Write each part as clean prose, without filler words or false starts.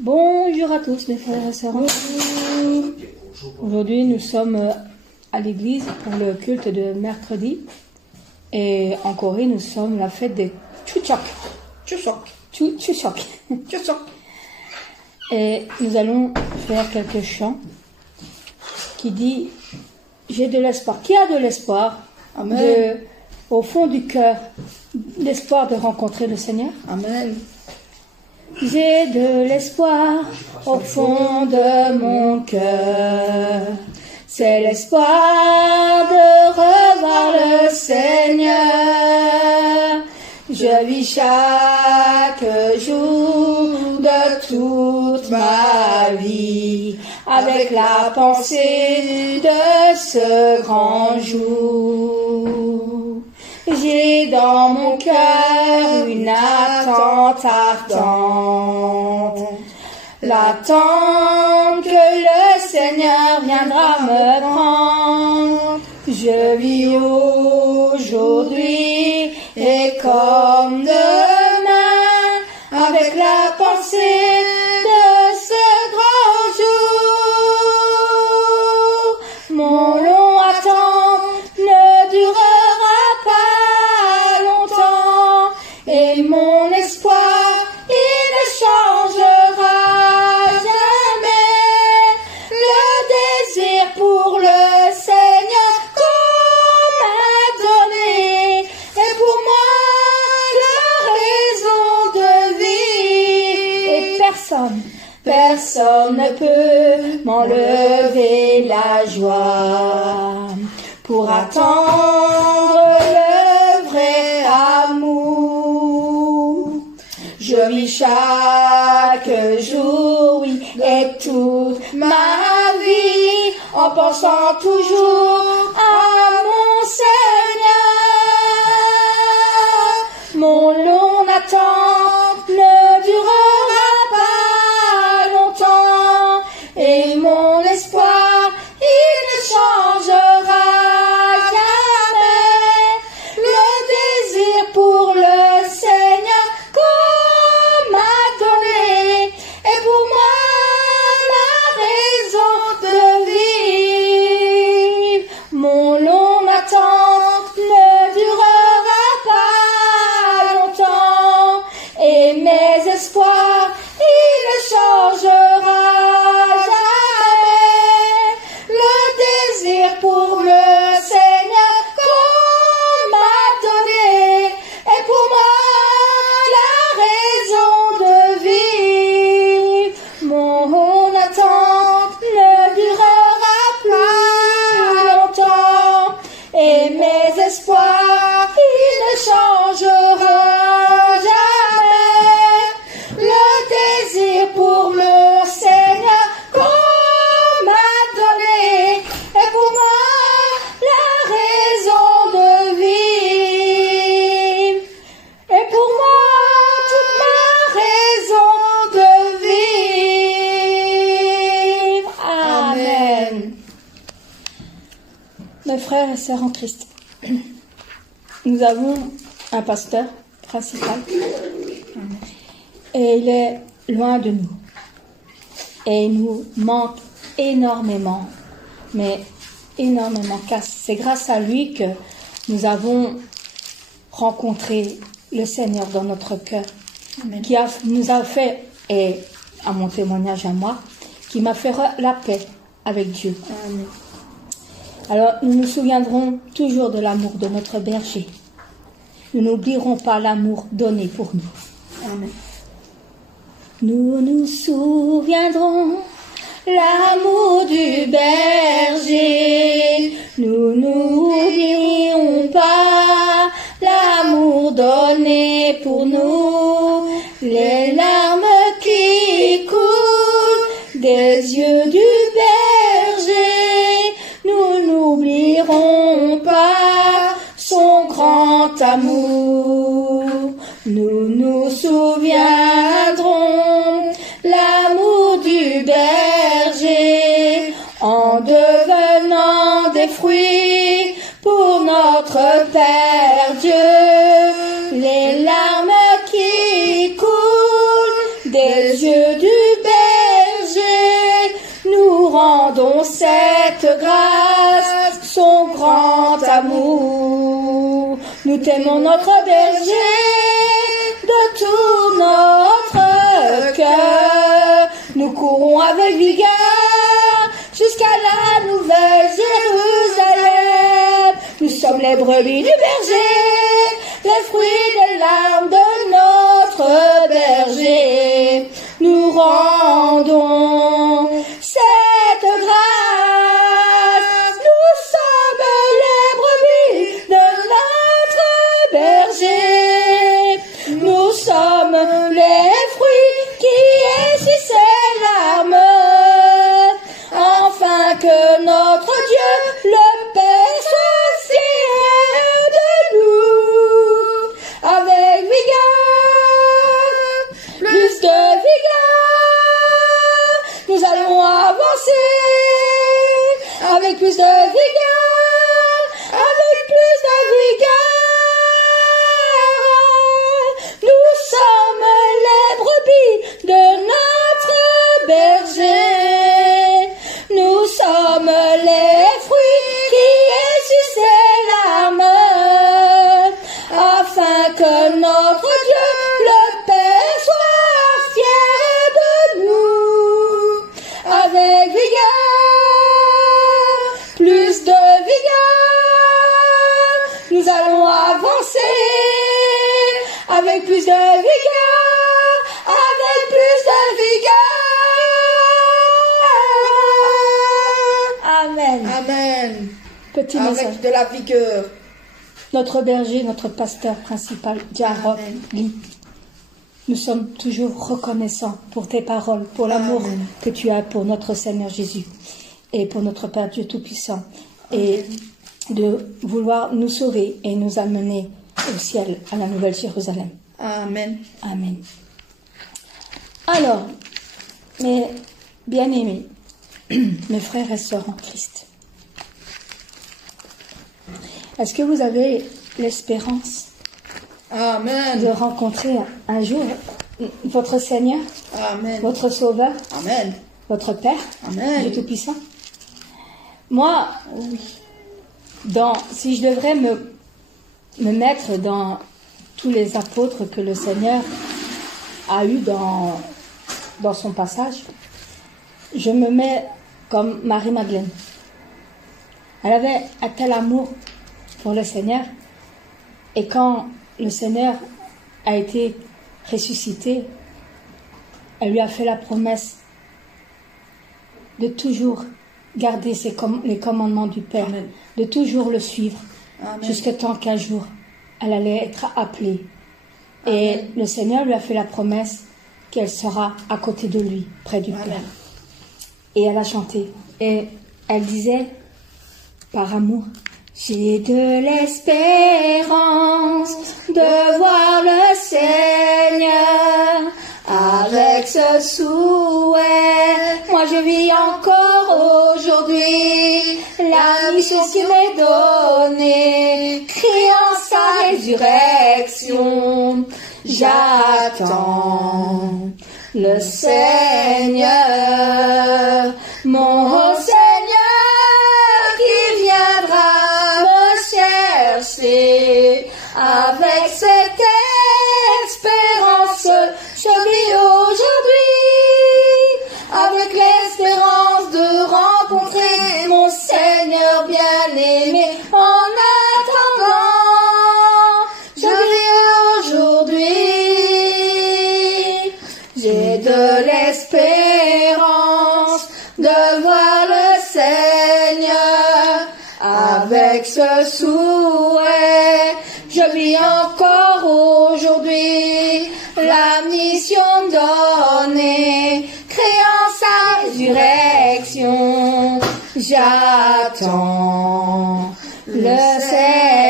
Bonjour à tous mes frères et sœurs. Aujourd'hui nous sommes à l'église pour le culte de mercredi. Et en Corée nous sommes la fête des Chuseok. Et nous allons faire quelques chants qui dit j'ai de l'espoir. Qui a de l'espoir? Amen. Au fond du cœur, l'espoir de rencontrer le Seigneur. Amen. J'ai de l'espoir au fond de mon cœur. C'est l'espoir de revoir le Seigneur. Je vis chaque jour de toute ma vie avec la pensée de ce grand jour. J'ai dans mon cœur une attente ardente, l'attente que le Seigneur viendra me prendre. Je vis aujourd'hui et comme demain avec la pensée de ce grand jour. Mon long attente ne durera pas longtemps et mon espoir il ne changera jamais. Le désir pour le Seigneur qu'on m'a donné est pour moi la raison de vie. Et personne ne peut m'enlever la joie pour attendre le vrai amour. Je vis chaque jour, oui, et toute ma vie en pensant toujours à mon Seigneur. Mon long attente ne durera pas longtemps et mon espoir il ne changera jamais. Le désir pour le Seigneur qu'on m'a donné est pour moi la raison de vivre. Mon long attente ne durera pas longtemps et mes espoirs il ne changera jamais. Le désir pour le Seigneur qu'on m'a donné est pour moi la raison de vivre. Mon attente ne durera plus longtemps et mes espoirs il ne changera jamais. Le désir pour le Seigneur qu'on m'a donné est pour moi la raison de vivre. Et pour moi toute ma raison de vivre. Amen. Mes frères et sœurs en Christ, nous avons un pasteur principal et il est loin de nous et il nous manque énormément, mais énormément, car c'est grâce à lui que nous avons rencontré le Seigneur dans notre cœur. Amen. Qui nous a fait, et à mon témoignage à moi, qui m'a fait la paix avec Dieu. Amen. Alors nous nous souviendrons toujours de l'amour de notre berger. Nous n'oublierons pas l'amour donné pour nous. Amen. Nous nous souviendrons l'amour du berger. Nous n'oublierons pas l'amour donné pour nous. Les larmes qui coulent des yeux du berger. Nous n'oublierons pas son grand amour. Nous nous souviendrons l'amour du berger en devenant des fruits pour notre Père Dieu. Les larmes qui coulent des yeux du berger. grand amour. Nous t'aimons notre berger de tout notre cœur. Nous courons avec vigueur jusqu'à la nouvelle Jérusalem. Nous sommes les brebis du berger, les fruits des larmes de notre berger. Nous rendons cette grâce. Nous sommes les brebis de notre berger. Nous sommes les fruits qui essuient ses larmes, afin que notre Dieu, le Père, soit fier de nous. Avec vigueur, plus de vigueur, nous allons avancer. Avec plus de vigueur, avec plus de vigueur, nous sommes les brebis de notre berger. Nous sommes les fruits qui essuient ses larmes, afin que notre Dieu, le Père, soit fier de nous. Avec vigueur, plus de vigueur, nous allons avancer. Avec plus de vigueur, avec plus de vigueur. Amen. Amen. Petit message. Avec de la vigueur. Notre berger, notre pasteur principal, Jarob, Lee, nous sommes toujours reconnaissants pour tes paroles, pour l'amour que tu as pour notre Seigneur Jésus et pour notre Père Dieu Tout-Puissant, et de vouloir nous sauver et nous amener au ciel, à la Nouvelle Jérusalem. Amen. Amen. Alors, mes bien-aimés, mes frères et sœurs en Christ, est-ce que vous avez l'espérance Amen. de rencontrer un jour votre Seigneur, Amen. votre Sauveur, Amen. votre Père, Amen. Dieu Tout-Puissant? Moi, si je devrais me mettre dans tous les apôtres que le Seigneur a eus dans son passage, je me mets comme Marie-Madeleine. Elle avait un tel amour pour le Seigneur, et quand le Seigneur a été ressuscité, elle lui a fait la promesse de toujours garder les commandements du Père, Amen. de toujours le suivre, Amen. jusqu'à temps qu'un jour elle allait être appelée. Et Amen. le Seigneur lui a fait la promesse qu'elle sera à côté de lui, près du Amen. Père. Et elle a chanté. Et elle disait, par amour, j'ai de l'espérance de voir le Seigneur. Avec ce souhait, moi je vis encore aujourd'hui la mission qui m'est donnée, criant sa résurrection. J'attends le Seigneur, mon Seigneur qui viendra me chercher. Avec cette espérance, je vis aujourd'hui, avec l'espérance de rencontrer mon Seigneur bien-aimé. En attendant, je vis aujourd'hui. J'ai de l'espérance de voir le Seigneur. Avec ce souhait, je vis encore aujourd'hui la mission donnée, créant sa résurrection. J'attends le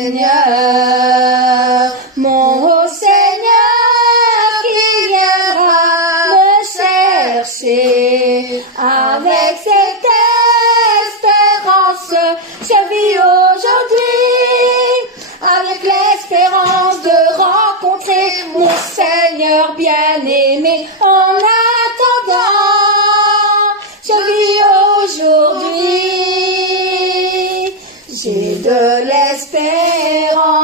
Seigneur, mon Seigneur qui viendra me chercher. Avec cette espérance, je vis aujourd'hui, avec l'espérance de rencontrer mon Seigneur bien-aimé. En attendant, je vis aujourd'hui, de l'espérance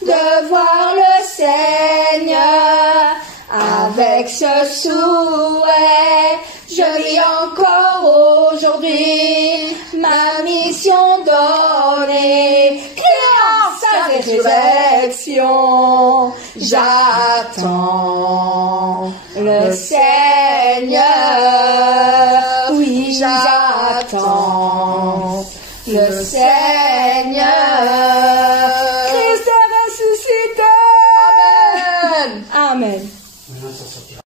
de voir le Seigneur. Avec ce souhait, je vis encore aujourd'hui ma mission donnée, créant sa résurrection. J'attends le Seigneur, oui, j'attends le Seigneur.